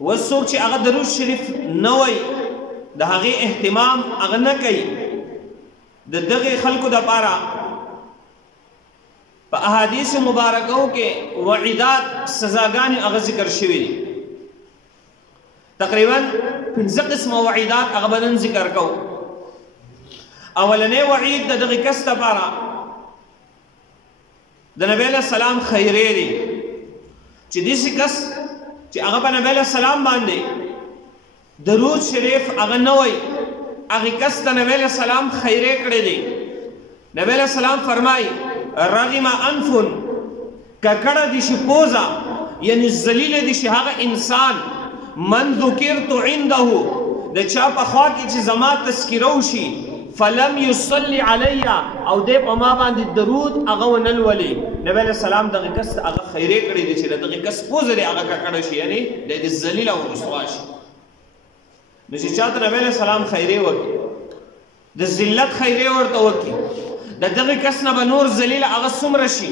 وڅوک چې هغه درود شریف نه وایي د هغې اهتمام هغه نه کوي د دغې خلکو دپاره په احادیث مبارکو کې وعیدات سزاګانې هغه ذکر شوي دي تقریبا 5 قسمه وعیدات هغه به نن ذکر کوو اولنی وعید د دغې کس دپاره د نبی علیه السلام خیرې دی چې داسې کس چې هغه په نبی علیه السلام باندې درود شریف هغه نه وایي هغې کس ته نبی علیه السلام خیرې کړی دی نبی علیه السلام فرمایي رغم انف ککړه دي شي پوزه یعنی ذلیله دي شي هغه انسان من ذکرت عنده د چا په خوا کې چې زما تذکره وشي فلم يصلي علی او دې په ما باندې درود هغه ونه لولي نبی علیه السلام دغه کس هغه خیرې کړی دی چې دغه کس پوزه دی هغه ککړه شي یعنی د ذلیله او رسوا شي نو چې چاته نبی علیه السلام خیرې وکړي د ذلت خیرې ورته وکړي د دغه کس نه به نور ذلیله هغه څومره شي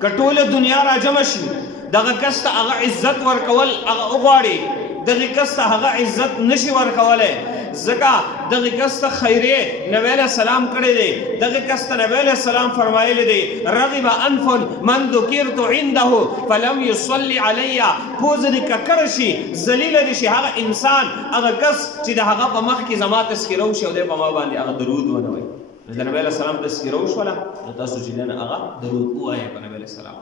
که ټوله دنیا راجمع شي دغه کس ته هغه عزت ورکول هغه وغواړي دغه کس ته هغه عزت نشي ورکولی ځکه دغه کس ته خیرې نبی علیه السلام کړی دی دغه کس ته نبی علیه السلام فرمایلی دی رغب انف من ذکرت عنده فلم يصلي علی پوزه دې ککړه شي ذلیله دې شي هغه انسان هغه کس چې د هغه په مخ کې زما تذکره وشي او دی په ما باندې هغه درود ونه وایي د نبی علیه السلام تذکره وشوله نو تاسو چې دنه هغه درود ووایئ په نبی علیه السلام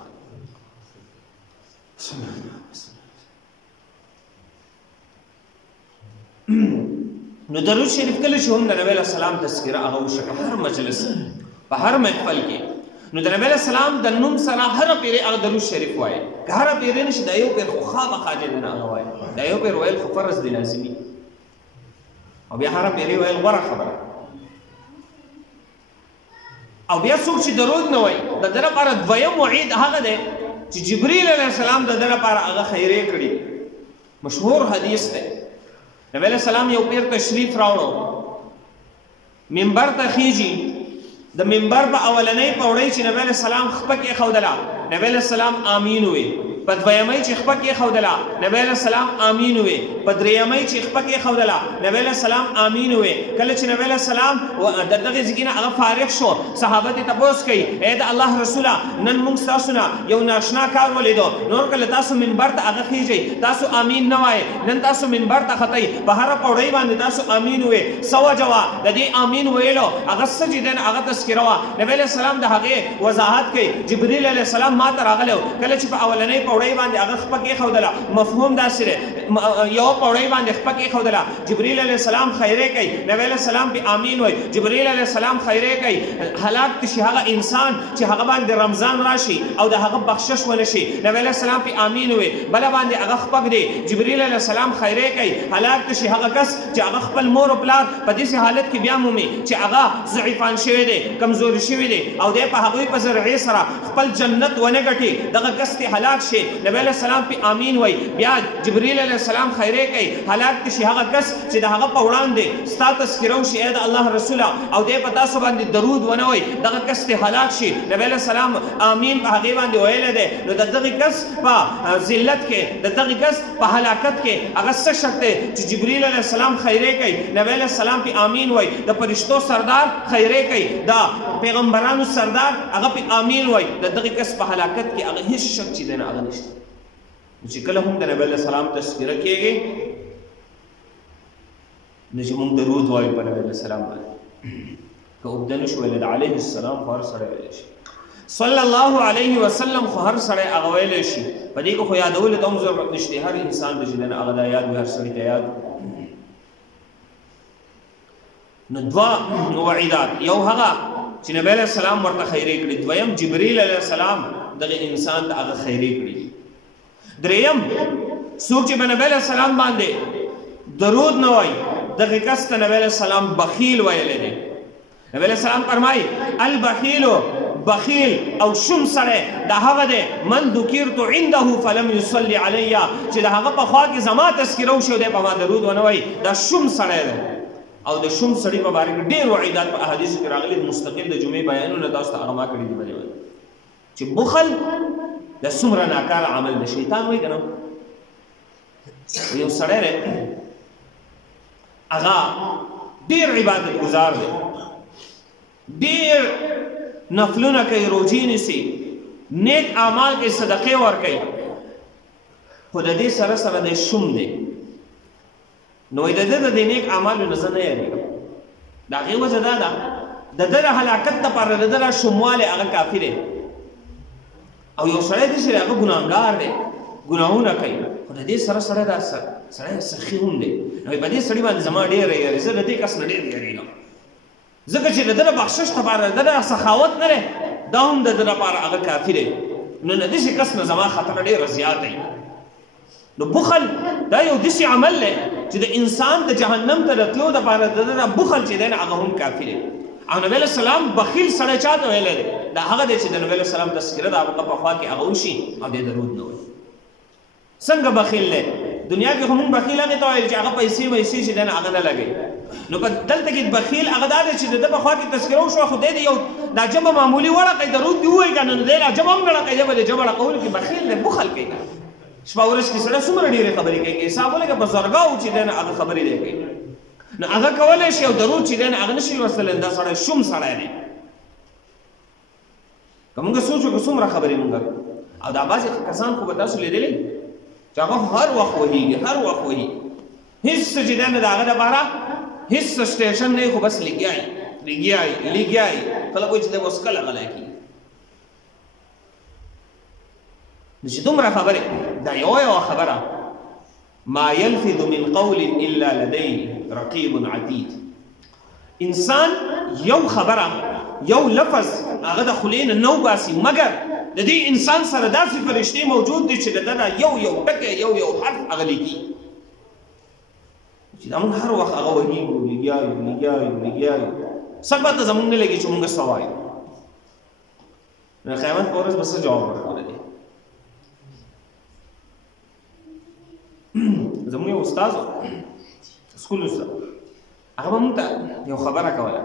نو درود شریف کله چې هم د نبی علیه السلام تذکره هغه وشي په هر مجلس په هر محفل کې نو د نبی علیه السلام د نوم سره هره پیرې هغه درود شریف وایي که هره پیرې نه شي دا یو پیر خو خامخا دې نه هغه وایي دا یو پیر ویل خو فرض دی لازمي او بیا هره پیرې ویل غوره خبره او بیا څوک چې درود نه وایي د ده لپاره دویم وعید هغه دی چې جبریل علیه السلام د ده لپاره هغه خیرې کړي مشهور حدیث دی نبی علیه السلام یو پیر تشریف راوړو منبر ته خیږي د منبر په اولنۍ پوړۍ چې نبی علیه السلام خپه کېښودله نبی علیه السلام آمین ووی په دویمۍ چې خپه کېښودله نبی علیه السلام آمین ووی په درېیمۍ چې خپه کېښودله نبی علیه السلام آمین ووی کله چې نبی علیه السلام د دغې ځګې نه هغه فارغ شو صحابه ترې تپوس کوي ای د الله رسوله نن موږ ستاسو نه یو ناشنا کار ولیدو نور کله تاسو منبر ته هغه خیږئ تاسو آمین نه وایئ نن تاسو منبر ته ختئ په هره پوړۍ باندې تاسو آمین ووی څه وجه وه د دې آمین ویلو هغه څه چې دی هغه تذکره وه نبی علیه السلام د هغې وضاحت کوي جبریل علیه السلام ما ته راغلی و کله چې په اولنۍ پوړۍ باندې هغه خپه کېښودله مفهوم داسې دی یوه پوړۍ باندې خپه کېښودله جبریل علیه السلام خیرې کوي نبی علیه السلام پې آمین وایي جبریل علیه السلام خیرې کوي هلاک شي هغه انسان چې هغه باندې رمضان راشي او د هغه بخشش ونه شي نبی علیه السلام پې آمین وایي بله باندې هغه خپک دی جبریل علیه السلام خیرې کوي هلاک شي هغه کس چې هغه خپل مور او پلار په داسې حالت کې بیا مومي چې هغه ضعیفان شوی دی کمزوري شوي دی او دی په هغوی په ذریعې سره خپل جنت ونه ګټي دغه کس دې هلاک شي نبی علیه السلام پې آمین وایي بیا جبریل علیه السلام خیرې کوي هلاک شي هغه کس چې د هغه په وړاندې ستا تذکره وشي ای د الله رسوله او دی په تاسو باندې درود ونه وایي دغه کس دې هلاک شي نبی علیه السلام آمین په هغې باندې ویلی دی نو د دغې کس په ذلت کې د دغې کس په هلاکت کې هغه څه شک دی چې جبریل علیه السلام خیرې کوي نبی علیه السلام پې آمین وایي د فرشتو سردار خیرې کوي د پیغمبرانو سردار هغه پې آمین وایي د دغې کس په هلاکت کې هغه هېڅ شک چې دی نه هغه نشته چې کله هم د نبی علیه السلام تذکره کېږي نو چې موږ درود وایو په نبی علیه السلام باندې که اوږده نه شو ویلی د علیه السلام خو هر سړی ویلی شي صلی الله علیه وسلم خو هر سړی هغه ویلی شي په دې کې خو یادولو ته هم ضرورت نشته هر انسان د چې دی نه هغه دا یاد وي هر سړي ته یاد نو دوه وعیدات یو هغه چې نبی علیه السلام ورته خیرې کړي دویم جبریل علیه السلام دغه انسان ته هغه خیرې کړي دریم څوک چې په نبی علیه السلام باندې درود نه وایي دغه کس ته نبی علیه السلام بخیل ویلی دی نبی علیه السلام فرمایي البخیلو بخیل او شوم سړی دا هغه دی من ذکرت عنده فلم یصلي علی چې د هغه په خوا کې زما تذکره وشي او دی په ما درود ونه وایي دا شوم سړی دی او د شوم سړي په باره کې ډېر وعیدات په احادیثو کې راغلي مستقل د جمعې بیانونه تاسو ته هغه ما کړي دي په دې باندې چې بخل دا څومره ناکاره عمل د شیطان وایي که نه یو سړی دی هغه ډېر عبادت گزار دی، ډېر نفلونه کوي، روجې نیسي، نیک اعمال کوي، صدقې ورکوي، خو د دې سره سره دی شوم دی. نو وایي د ده د دې نیک اعمالو نه زه نه یېرېږم. د هغې وجه دا ده د ده د هلاکت دپاره د ده را شوموالی هغه کافي دی. او یو سړی دی چې هغه ګناهګار دی، ګناهونه کوي، خو د دې سره سره دا سړی سخي هم دی. نو په دې سړي باندې زما ډېره یېرې، زه د دې کس نه ډېر یېرېږم، ځکه چې د ده د بخشش دپاره د ده سخاوت نه دی، دا هم د ده دپاره هغه کافي دی. نو د داسې کس نه زما خطر ډېره زیات دی. نو بخل دا یو داسې عمل دی چې د انسان د جهنم ته د تلو دپاره د ده بخل چې دی نه هغه هم کافي دی. او نبی علیه السلام بخیل سړی چاته ویلی دی؟ دا هغه دی چې د نبی علیه السلام تذکره د هغه په خوا کې هغه وشي او دې درود نه وایي. څنګه بخیل دی؟ دنیا کې خو موږ بخیل هغې ته وایي چې هغه پیسې ویسې چې دی نه هغه نه لګوي. نو په دلته کې بخیل هغه دا دی چې د ده په خوا کې تذکره وشوه، خو دی یو دا ژبه معمولي وړقوي، درود دې ووایي که نه، نو دی دا ژبه هم نه ړقوي، دی به د ژبه ړقولو کې بخیل دی، بخل کوي. شپه ورځ کې سړی څومره ډېرې خبرې کوي، حساب ولګه په زرګاو چې دی نه هغه خبرې دی کوي. نو هغه کولی شي او درود چې دی نه هغه نه شي لوستلی، دا سړی شوم سړی دی. که مونږ سوچ وکړو څومره خبرې مونږ کوو، او دا بعضې کسان خو به تاسو لیدلی چې هغه هر وخت وهېږي، هر وخت وهي، هېڅ څه چې دی نه د هغه دپاره هېڅ سټیشن نه خو بس لګیا یي. خلک وایي چې دی اوس کله غلی کېږي. نو چې دومره خبرې، دا یوه خبره، ما یلفظ من قول الا لديه رقیب عتید. انسان یو خبره، یو لفظ هغه د خولې نه نه وباسي، مګر د دې انسان سره داسې فرشتې موجود دي چې د ده نه یو ټکی، یو حرف هغه لیکي. چې دا مونږ هر وخت هغه وهېږو، لګیا یو، سر به ته زمونږ نه لګي چې مونږ څه وایو. نو قیامت په ورځ به څه جواب ورکولی دی؟ زمونږ یو استاد سکول استاد هغه به مونږ ته یو خبره کوله،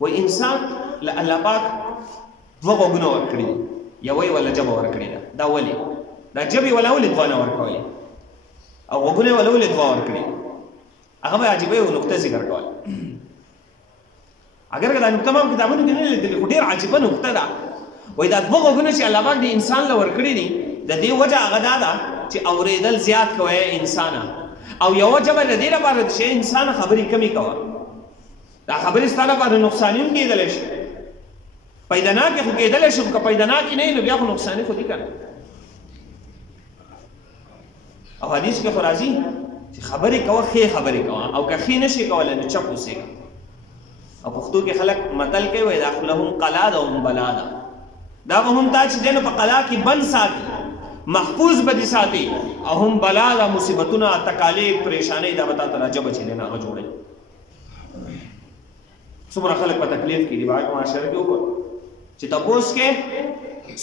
وایي انسان له الله پاک دوه غوږونه ورکړي دي، یوه یې وله ژبه ورکړې ده. دا ولې؟ دا ژبې وله ولې دوه نه ورکولې او غوږونه یې وله ولې دوه ورکړي؟ هغه به عجیبه یو نقطه ذکر کوله. اگر که دا نقطه ما په کتابونو کې نه لیدلې، خو ډېر عجیبه نقطه ده. وایي دا دوه غوږونه چې الله پاک د انسان له ورکړي دي، د دې وجه هغه دا ده چې اورېدل زیات کوئ انسانه، او یوه ژبه د دې لپاره چې انسان خبرې کمې کوه. دا خبرې ستا لپاره نقصاني هم کېدلی شي، پیداناکې خو کېدلی شي، خو که پیداناکې نه وي نو بیا خو نقصاني خو دي که نه. او حدیث کې خو راځي چې خبرې کوه، ښې خبرې کوه، او که ښې نه شي کولی نو چپ اوسېږه. او پښتو کې خلک متل کوي، وایي دا خوله هم قلا ده او هم بلا ده. دا به هم تا چې دی نو په قلا کې بند ساتي، محفوظ به دې ساتي، او هم بلا ده، مصیبتونه، تکالیف، پریشانۍ دا به تا ته راجبه چې دی نه هغه جوړوي. څومره خلک په تکلیف کې دي، باید معاشره کې وګورو چې تپوس کې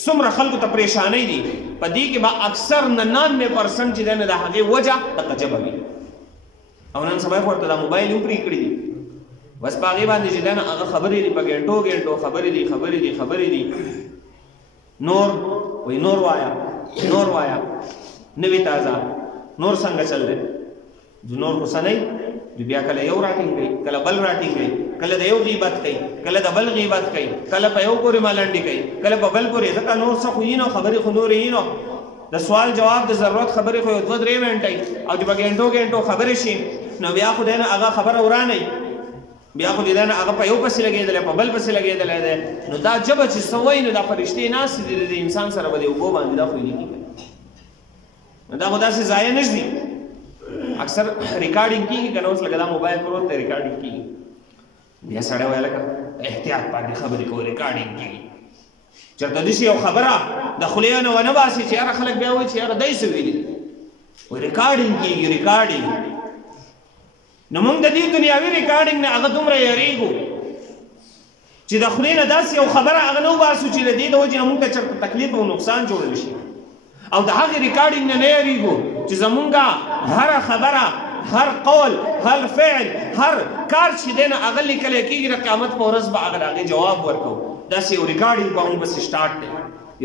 څومره خلکو ته پریشانۍ دي، په دې کې به اکثر 99% چې دی نه د هغې وجه دغه ژبه وي. او نن سبا خو ورته دا موبایل هم پرې کړي دي، بس په هغې باندې چې دی نه هغه خبرې دي، په ګنټو خبرې دي. نور وایي نور وایه، نوي تازه، نور څنګه چل دی؟ نور خو څه نه وي، بیا کله یو راټینګوي، کله بل راټینګوي، کله د یو غیبت کوي، کله د بل غیبت کوي، کله په یو پورې ملنډې کوي، کله په بل پورې. ځکه نور څه خو یي نو، خبرې خو نورې یي نو، د سوال جواب د ضرورت خبرې خو یو 2-3 منټه وي، او چې په ګنټو خبرې شي نو بیا خو دی نه هغه خبره ورانه وي، بیا خو دی نه هغه په یو پسې لګېدلی، په بل پسې لګېدلی دی. نو دا ژبه چې څه وایي نو دا فرشتې ناستې دي د انسان سره به د اوبو باندې دا خو یې لیکي. نو دا خو داسې ضایع نه شي، اکثر ریکارډینګ کېږي که نه، اوس لکه دا موبایل پروت دی ریکارډینګ کېږي، بیا سړی وایي لکه احتیاط باندې خبرې کوو، ریکارډینګ کېږي. چېرته داسې یو خبره د خولې نه ونه باسي چې یاره خلک بیا وایي چې یاره دی څه ویلي، وایي ریکارډینګ کېږي، ریکارډینګ. نو موږ د دې دنیاوي ریکارډینګ نه هغه دومره یېرېږو چې د خولې نه داسې یو خبره هغه نه وباسو چې د دې د وجې نه موږ ته چېرته تکلیف او نقصان جوړلی شي، او د هغې ریکارډینګ نه یېرېږو چې زمونږه هره خبره، هر قول، هر فعل، هر کار چې دی نه هغه لیکلی کېږي، د قیامت په ورځ به هغه د هغې جواب ورکوو. داسې یو ریکارډینګ به موږ پسې سټارټ دی،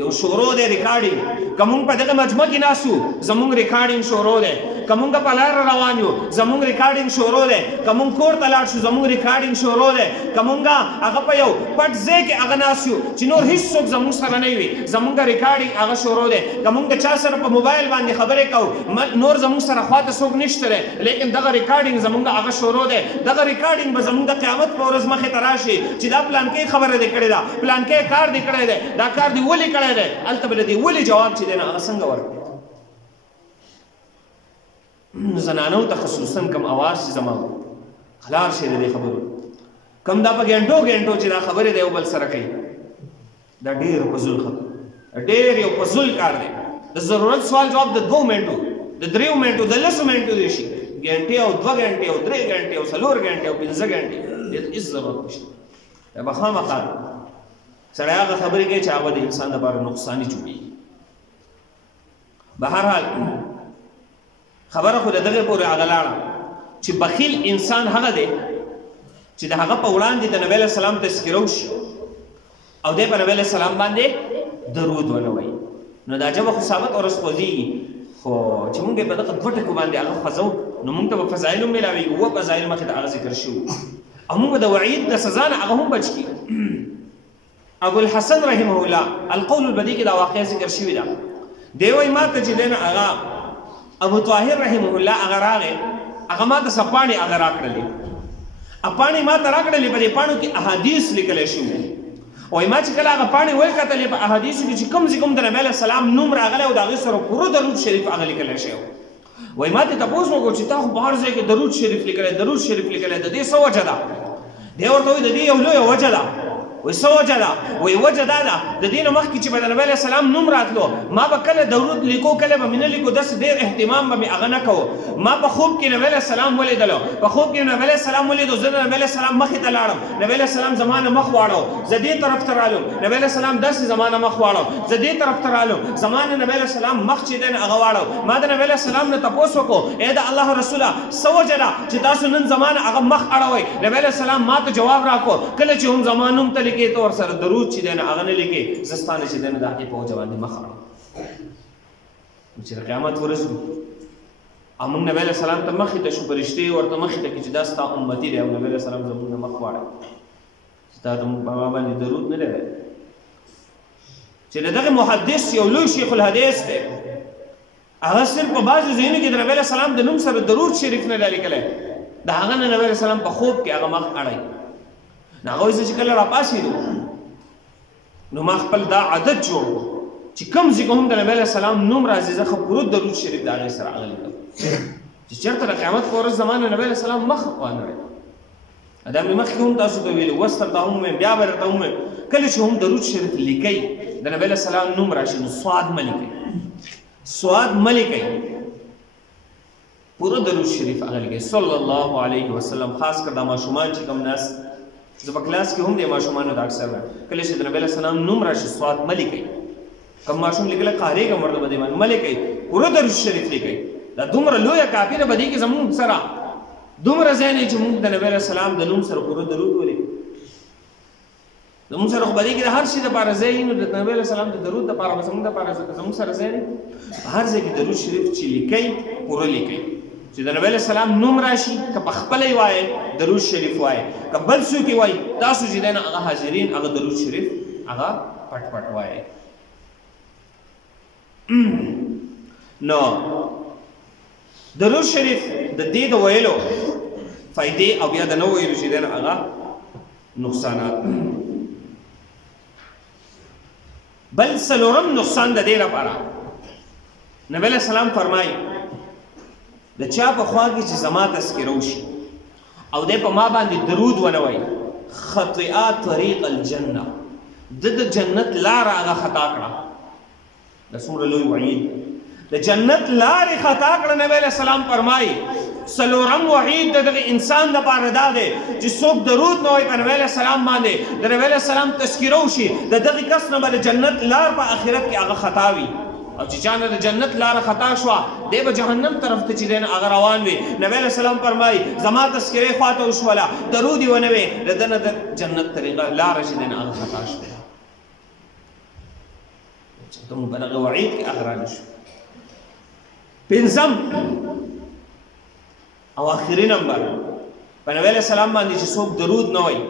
یو شروع دی ریکارډینګ. که موږ په دغه مجمع کې ناست وو، زموږ ریکارډینګ شروع دی. کومګه په لار روان یو زمونږ ریکارډینګ شروع دی کومګ کور ته لاړ شو زمونږ ریکارډینګ شروع دی کومګه هغه په یو پټ ځای کې هغه ناست یو چې نور هیڅ څوک زمونږ سره نه وي زمونږ ریکارډینګ هغه شروع دی کومګ د چا سره په موبایل باندې خبرې کوو نور زمونږ سره خواته څوک نشته دی لیکن دغه ریکارډینګ زمونږ هغه شروع دی دغه ریکارډینګ به زمونږ د قیامت په ورځ مخې ته راشي چې دا پلانکۍ خبره دې کړې ده پلانکۍ کار دې کړی دی دا کار دې ولې کړی دی هلته به د دې ولې جواب چې دی نو هغه څنګه ورکړي زنانو ته خصوصا کم اواز چې زما خلاص شي د دې خبرو کم دا په ګنټو ګنټو چې دا خبرې دی یو بل سره کوي دا ډېر فضول خبر ډېر یو فضول کار دی د ضرورت سوال جواب د 2 منټو د 3 منټو د 10 منټو دی شي ګنټې او 2 ګنټې او 3 ګنټې او 4 ګنټې او 5 ګنټې د هیڅ ضرورت نشته دا به خامخا سړی هغه خبرې کوي چې هغه د انسان لپاره نقصاني جوړېږي بهرحال خبره خو د دغه پورې هغه لاړه چې بخیل انسان هغه دی چې د هغه په وړاندې د نبی علیه السلام تذکره وشي او دی په نبی علیه السلام باندې درود ونه وایي نو دا جبه خو ثابت او رسخوځېږي خو چې مونږ یې په دغه 2 ټکو باندې هغه خوځو نو مونږ ته به فضایل هم میلاوېږي 2 فضایل مخکې د هغه ذکر شوي او مونږ به د وعید د سزا نه هغه هم بچ کړي ابو الحسن رحمه الله القول البدیع کې دا واقعه ذکر شوې ده دی وایي ما ته چې دی نه هغه ابو طاهر رحمه الله هغه راغی هغه ما ته سپاڼې هغه راکړلې پاڼې ما ته راکړلې په دې پاڼو کې احادیث لیکلی شوي وایي ما چې کله هغه پاڼې وکتلې په احادیثو کې چې کوم ځای کوم د نبي علیه السلام نوم راغلی او د هغې سره پوره درود شریف هغه لیکلی شوی وایي ما ته تپوس وکړو چې تا خو په هر ځای کې درود شریف لیکلی درود شریف لیکلی د دې څه وجه ده دی ورته وایي د دې یو لویه وجه ده وایي څه وجه ده وایي وجه دا ده د دې نه مخکې چې به د نبي علیه السلام نوم راتلو ما به کله درود لیکو کله به مې نه لیکو داسې ډېر اهتمام به مې هغه نه کوو ما په خوب کې نبي علیه السلام ولیدلو په خوب کې نبي علیه السلام ولیدو زه د نبي علیه السلام مخې ته لاړم نبي علیه السلام زما نه مخ واړو زه دې طرف ته رالم نبي علیه السلام داسې زما نه مخ واړو زه دې طرف ته رالم زما نه نبي علیه السلام مخ چې دی نه هغه واړو ما د نبي علیه السلام نه تپوس وکړو ای د الله رسوله څه وجه ده چې تاسو نن زما نه هغه مخ اړوئ نبي علیه السلام ما ته جواب راکړو کله چې هم زما نوم ته لیکې ته ورسره درود چې دی نه هغه نه لیکې زه ستا نه چې دی نه د هغې په وجه باندې مخ اړم چې د قیامت ورځ وي او موږ نبی علیه السلام ته مخې ته شو فرشتې ورته مخې ته کړي چې دا ستا امتي دی او نبی علیه السلام زموږ نه مخ واړوي چې تا ته موږ په هغه باندې درود نه دی ویلی چې د دغه محدث یو لوی شیخ الحدیث دی هغه صرف په بعضو ځایونو کې د نبی علیه السلام د نوم سره درود شریف نه دی لیکلی د هغه نه نبی علیه السلام په خوب کې هغه مخ اړوي نو هغه وایي چې کله راپاڅېدو نو ما خپل دا عادت جوړ کړو چې کوم ځای کې هم د نبي علیه السلام نوم راځي زه خو پوره درود شریف د هغې سره هغه لیکم چې چېرته د قیامت په ورځ زما نه نبي علیه السلام مخ وانړی دا مې مخکې هم تاسو ته ویلي اوس درته هم ویم بیا به درته هم ویم کله چې هم درود شریف لیکئ د نبي علیه السلام نوم راشي نو سواد مه لیکئ سواد مه لیکئ پوره درود شریف هغه لیکئ صلی الله علیه وسلم خاص کر دا ماشومان چې کوم ناست زه په کلاس کې هم د ماشومانو د اکثر کله چې د نبي علیه السلام نوم راشي سواد مه لیکئ کم ماشوم لیکلی قارېږه مرده به دې باندې مه لیکئ پوره درود شریف لیکئ دا دومره لویه کافي ده په دې کې زمونږ سره دومره ځای نه چې مونږ د نبي علیه السلام د نوم سره پوره درود ولیکو زمونږ سره خو په دې کې د هر شي دپاره ځای وي نو د نبي علیه السلام د درود دپاره به زمونږ سره ځای نه په هر ځای کې درود شریف چې لیکئ پوره لیکئ چې د نبی علیه السلام نوم راشي که په خپله یې وایې درود شریف وایې که بل څوک یې وایي تاسو چې دی نه هغه حاضرین هغه درود شریف هغه پټ پټ وایې نو درود شریف د دې د ویلو فائدې او بیا د نه ویلو چې دی نه هغه نقصانات بل څلورم نقصان د دې لپاره نبی علیه السلام فرمایي د چا په خوا کې چې زما تذکره وشي او دی په ما باندې درود ونه وایي خطئات طریق الجنه د جنت لاره هغه خطا کړه دا څومره لوی وعید د جنت لارې خطا کړه نبی علیه السلام فرمایي څلورم وعید د دغه انسان دپاره دا دی چې څوک درود نه وایي په نبی علیه السلام باندې د نبی علیه السلام تذکره وشي د دغه کس نه به د جنت لار په آخرت کې هغه خطا وي او چې چا نه د جنت لاره خطا شوه دی به جهنم طرف ته چې دی نه هغه روان وي نبی علیه السلام فرمایي زما تذکرې خواته وشوله درود یې ونه وې د ده نه د جنت طریقه لاره چې دی نه هغه خطا شوه چې ته مو په دغه وعید کې هغه رانه شو پنځم او آخري نمبر په نبی علیہ السلام باندې چې څوک درود نه وایي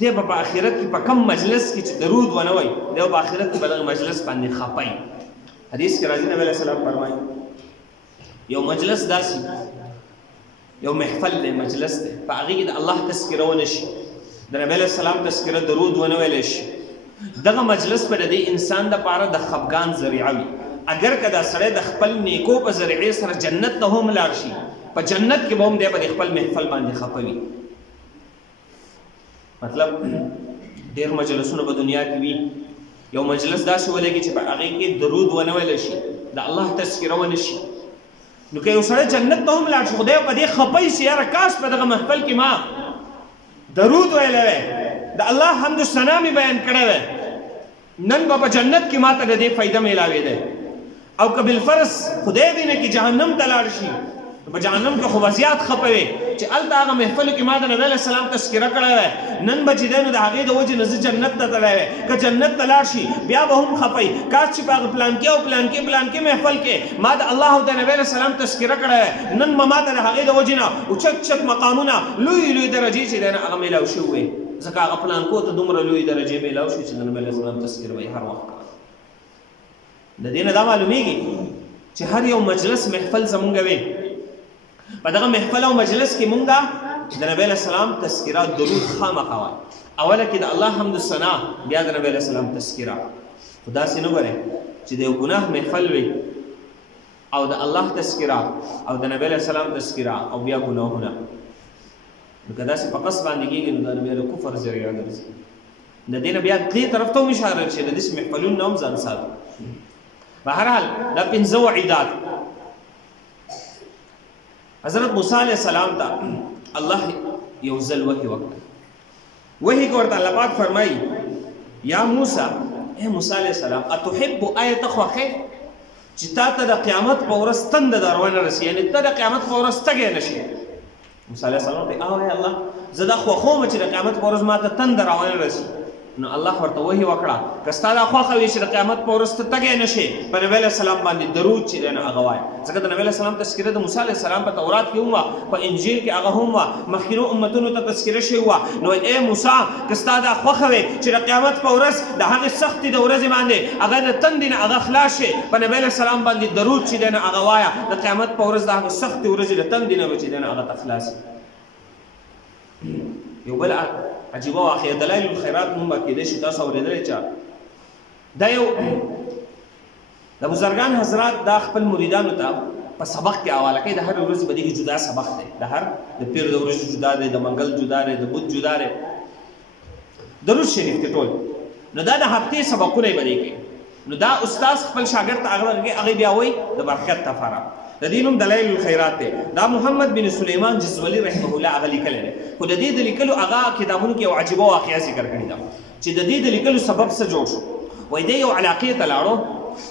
دی به په آخرت کې په کم مجلس کې چې درود ونه وایي دی په آخرت کې به دغه مجلس باندې خپایي. حدیث کې راځي نبی علیہ السلام فرمایي یو مجلس داسې یو محفل دی مجلس دی په هغې کې د الله تذکره ونه شي د نبی علیہ السلام تذکره درود ونه ویلی شي دغه مجلس به د دې انسان دپاره د خفګان ذریعه وي. اگر که دا سړی د خپل نیکو په ذریعې سره جنت ته هم لاړ شي په جنت کې به هم دی په خپل محفل باندې خفه وي. مطلب ډېر مجلسونه په دنیا کې وي یو مجلس داسې ولګي چې په هغې کې درود ونه ویلی شي د الله تذکره ونه شي نو که یو سړی جنت ته هم لاړ شي خدای په دې خفه شي یاره کاش په دغه محفل کې ما درود ویلی وی د الله حمد و ثنا مې بیان کړی وی نن به په جنت کې ما ته د دې فایده میلاوېدی او که بالفرض خدای دې نه کې جهنم ته لاړ شي په جهنم کې خو به زیات خفه وي چې هلته هغه محفلو کې ما د نبی علیه السلام تذکره کړی وی نن به چې دی نو د هغې د وجې نه زه جنت ته تللی وی که جنت ته لاړ شي بیا به هم خفه وي کاش چې په هغه پلانکي او پلانکي محفل کې ما د الله او د نبی علیه السلام تذکره کړی وی نن به ما ته د هغې د وجې نه اوچت مقامونه لوی درجې چې دی نه هغه میلاو شوي وي ځکه هغه پلانکو ته دومره لوی درجې میلاو شي چې د نبی علیه السلام تذکره به یې هر وخت د دې نه دا معلومیږي چې هر یو مجلس محفل زمونږ وي په دغه محفل او مجلس کې مونږ د نبی علیه السلام تذکره درود خامخا وایو اوله کې د الله حمد و ثنا بیا د نبی علیه السلام تذکره خو داسې نه ګورئ چې د یو ګناه محفل وي او د الله تذکره او د نبی علیه السلام تذکره او بیا ګناهونه نو که داسې په قصد باندې کېږي نو دا د بیا د کفر ذریعه ګرځي د دې نه بیا دې طرف ته هم اشاره چې د داسې محفلونو نه هم ځان ساتو. بهرحال دا پنځه وعیدات حضرت موسی علیہ السلام ته الله یو ځل وحی وکړه وحی کې ورته الله پاک فرمایي یا موسی اے موسی علیہ السلام اتحب آیه ته خوښې چې تا ته د قیامت په ورځ تنده در ونه رسي یعنې ته د قیامت په ورځ تږی نه شي موسی علیہ السلام ته او الله زه دا خوښوم چې د قیامت په ورځ ما ته تنده را ونه رسي نو الله ورته وحی وکړه که ستا دا خوښه وي چې د قیامت په ورځ ته تږی نه شې په نبی علیه السلام باندې درود چې دی نو هغه وایه ځکه د نبی علیه السلام تذکره د موسی علیه السلام په تورات کې هم وه په انجیل کې هغه هم وه مخکینو امتونو ته تذکره شوې وه نو ای موسی که ستا دا خوښه وي چې د قیامت په ورځ د هغې سختې د ورځې باندې هغه د تندې نه هغه خلاص شي په نبی علیه السلام باندې درود چې دی نو هغه وایه د قیامت په ورځ د هغې سختې ورځې د تندې نه به چې دی نو هغه ته خلاص یو بل عجیبه واقعه دلایل الخیرات نوم به کېدای شي تاسو اورېدلی چا دا یو د بزرګان حضرات دا خپل مریدانو ته په سبق کې حواله کوي د هر ورځې به دې کې جدا سبق دی د هر د پیر د ورځې جدا دی د منګل جدا دی د بت جدا دی درود شریف کې ټول نو دا د هفتې سبقونه یې به دې کوي نو دا استاد خپل شاګرد ته هغې بیا وایي د برکت لپاره د دې نوم دلایل الخیرات دی دا محمد بن سلیمان جزولی رحمه الله هغه لیکلی دی خو د دې د لیکلو هغه کتابونو کې یو عجیبه واقعه ذکر کړې ده چې د دې د لیکلو سبب څه جوړ شو وایي دی یو علاقې ته لاړو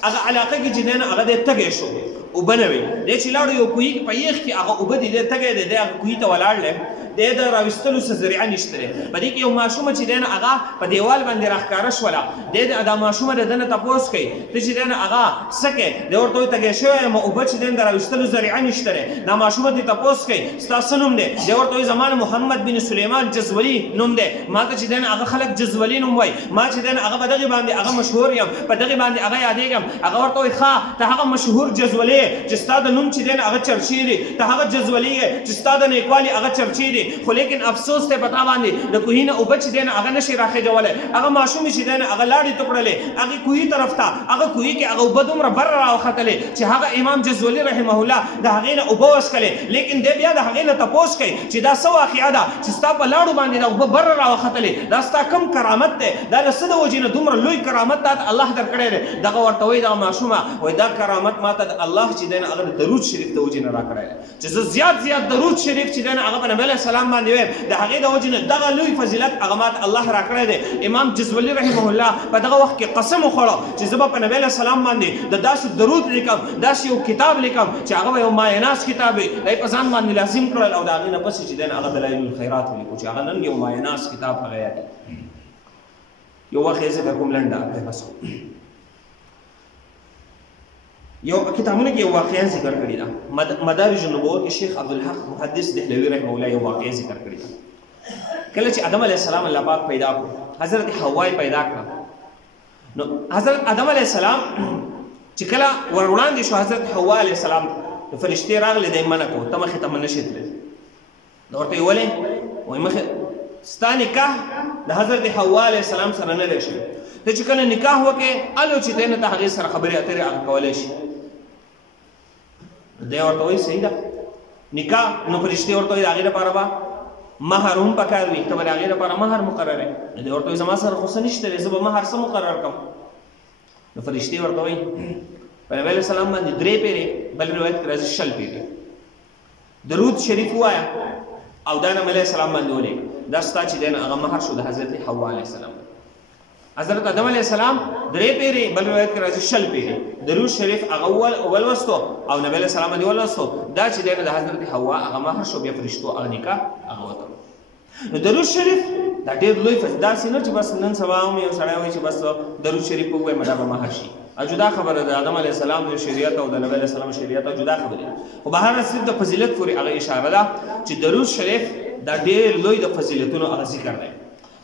هغه علاقه کې چې دی نه هغه دی تږی شو اوبه نه وي دی چې لاړو یو کوهي په یخ کې هغه اوبه دي دی تږی دی دی هغه کوهي ته ولاړ دی دی د راویستلو څه ذریعه نشته دی په دې کې یو ماشومه چې دی نه هغه په دیوال باندې راښکاره شوله دی دا ماشومه د ده نه تپوس کوي ته چې دی نه هغه څه کوې دی ورته وایي تږی شوی یم اوبه چې دی د راویستلو ذریعه نشته دی دا ماشومه دې تپوس کوي ستا څه نوم دی دی ورته وایي زما محمد بن سلیمان جزولي نوم دی ما ته چې دی نه هغه خلک جزولي نوم وایي ما چې دی نه هغه په دغې باندې هغه مشهور یم په دغې باندې هغه یادېږم هغه ورته وایي ښه ته هغه مشهور جزولي یې چې ستا د نوم چې دی نه هغه چرچې دي ته هغه جزولي یې چې ستا د نیکوالي هغه چرچې دي خو لیکن افسوس دی په تا باندې د کوهي نه اوبه چې دی نه هغه نشي راخېجولی هغه ماشومې چې دی نه هغه لاړې توکړلې هغې کوهي طرف ته هغه کوهي کې هغه اوبه دومره بره راوختلې چې هغه امام جزولي رحمه الله د هغې نه اوبه وڅښلې لیکن دی بیا د هغې نه تپوس کوي چې دا څه واقعه ده چې ستا په لاړو باندې دا اوبه بره راوختلې دا ستا کم کرامت دی دا له څه د وجې نه دومره لوی کرامت تا الله درکړی دی دغه ورته وایي دغه ماشومه وایي دا کرامت ما ته د الله چې دی نه هغه د درود شریف د وجې نه راکړی دی چې زه زیات درود شریف چې دی نه هغه په نبي علیه السلام باندې وایم د هغې د وجې نه دغه لوی فضیلت هغه ماته الله راکړی دی امام جزولي رحمه الله په دغه وخت کې قسم وخوړه چې زه به په نبي علیه السلام باندې د داسې درود لیکم داسې یو کتاب لیکم چې هغه به یو مایناس کتاب وي دی په ځان باندې لازم کړل او د هغې نه پسې چې دی هغه دلایل الخیرات ولیکو چې هغه نن یو مایناس کتاب هغه یادوي یو وخت یې ذکر کوم لنډه بس یو کتابونه کې یو واقعیا ذکر کړی دا مدارج النبوه کې شیخ عبدالحق محدث دهلوي رحمه الله یو واقعیا ذکر کړی دا کله چې آدم علیه السلام الله پاک پیدا کړ حضرت حوا پیدا کړ نو حضرت آدم علیه السلام چې کله ور وړاندې شو حضرت حوا علیه السلام د فرشتي راغله د منه کو ته مخې ته منشي تللی نو ورته ولې وایي مخې ستا نکاح د حضرت حوا علیه السلام سره نه دی شوی ته چې کله نکاح وکړې الو چې دی نه ته هغې سره خبرې اترې هغه کولی شي دی ورته وایي صحیح ده نکاح نو فرشتې ورته وایي د هغې لپاره به مهر هم پکار وي ته به د هغې لپاره مهر مقرروې دی ورته وایي زما سره خو څه نشته دی زه به مهر څه مقرر کړم نو فرشتې ورته وایي په نبي علیه السلام باندې 3 پیرې بل روایت کې راځي 6 پیرې درود شریف ووایه او دا نبي علیه السلام باندې ولېږه دا ستا چې دی نه هغه مهر شو د حضرت حوا علیه السلام حضرت آدم علیه السلام 3 پیرې بل روایت کې راځي 6 پیرې درود شریف هغه ولوستو او نبي علیه السلام باندې ولوستو دا چې دی نه د حضرت حوا هغه مهر شو بیا فرشتو هغه نکاح هغه وتړو نو درود شریف دا ډېر لوی داسې نه چې بس نن سبا هم یو سړی وایي چې بس درود شریف ووایم دا به مهر شي جدا خبره د آدم علیه السلام د شریعت او د نبی علیه السلام شریعت جدا خبره خو به هر صرف د فضیلت پورې هغه اشاره ده چې درود شریف دا ډېر لوی د فضیلتونو هغه ذکر دی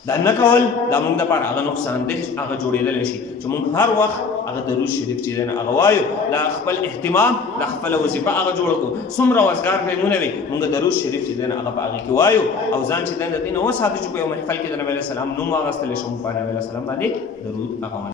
دا نه کول دا موږ دپاره هغه نقصان دی هغه جوړېدلی شي چې موږ هر وخت هغه درود شریف چې دی نه هغه وایو دا خپل اهتمام دا خپله وظیفه هغه جوړه کړو څومره وزګار ټایمونه وي موږ درود شریف چې دی نه هغه په هغې کې وایو او ځان چې دی نه د دې نه وساتو چې په یو محفل کې د نبی علیه السلام نوم واخیستلی شو موږ په نبی علیه السلام باندې درود هغه